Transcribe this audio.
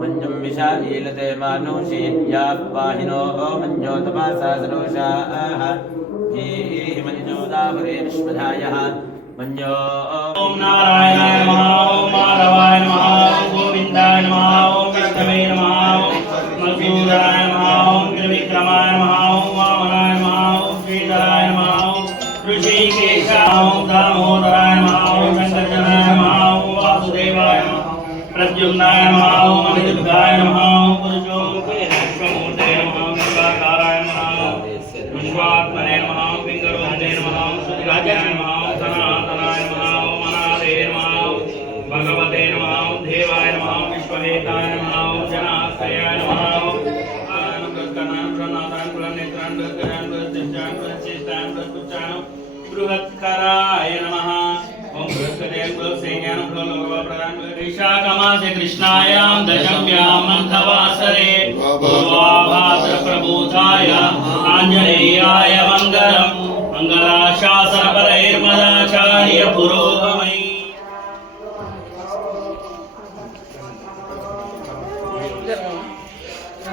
मञ्जुं विशा ईलते मानुषी या वाहिनो मञ्जोतमासा सरोषाः मञ्जोदावरे विश्वधायः मञ्जो ओम नारायणाय नमः ओम माधवाय नमः ओम गोविन्दाय नमः ओम विष्णवे नमः ओम मधुसूदनाय नमः ओम त्रिविक्रमाय नमः ओम वामनाय नमः ओम श्रीधराय नमः ओम ऋषिकेशाय ओम दामोदराय नमः ओम शंकरजनाय नमः ओम वासुदेवाय नमः प्रद्युम्नाय नमः ओम अनिरुद्धाय नमः ओम पुरुषोत्तमाय नमः ओम गंगाकाराय नमः ओम विश्वात्मने नमः ओम पिंगरोधने नमः ओम सुराजाय नमः ओम सनातनाय नमः ओम अनादे नमः ओम भगवते नमः ओम देवाय नमः ओम विश्ववेताय नमः ओम जनाश्रयाय नमः ओम आनंदकनां प्रणातां कुलनेत्रां गगनां गतिजां गतिष्ठां गतुचां बृहत्कराय नमः ओम बृहस्पतिं कुलसेनां कुललोकप्रदां विशाखमासे कृष्णायां दशम्यां मन्थवासरे पूर्वाभाद्रप्रबोधाय आञ्जनेयाय मङ्गलम् मङ्गलाशासनपरैर्मदाचार्य पुरो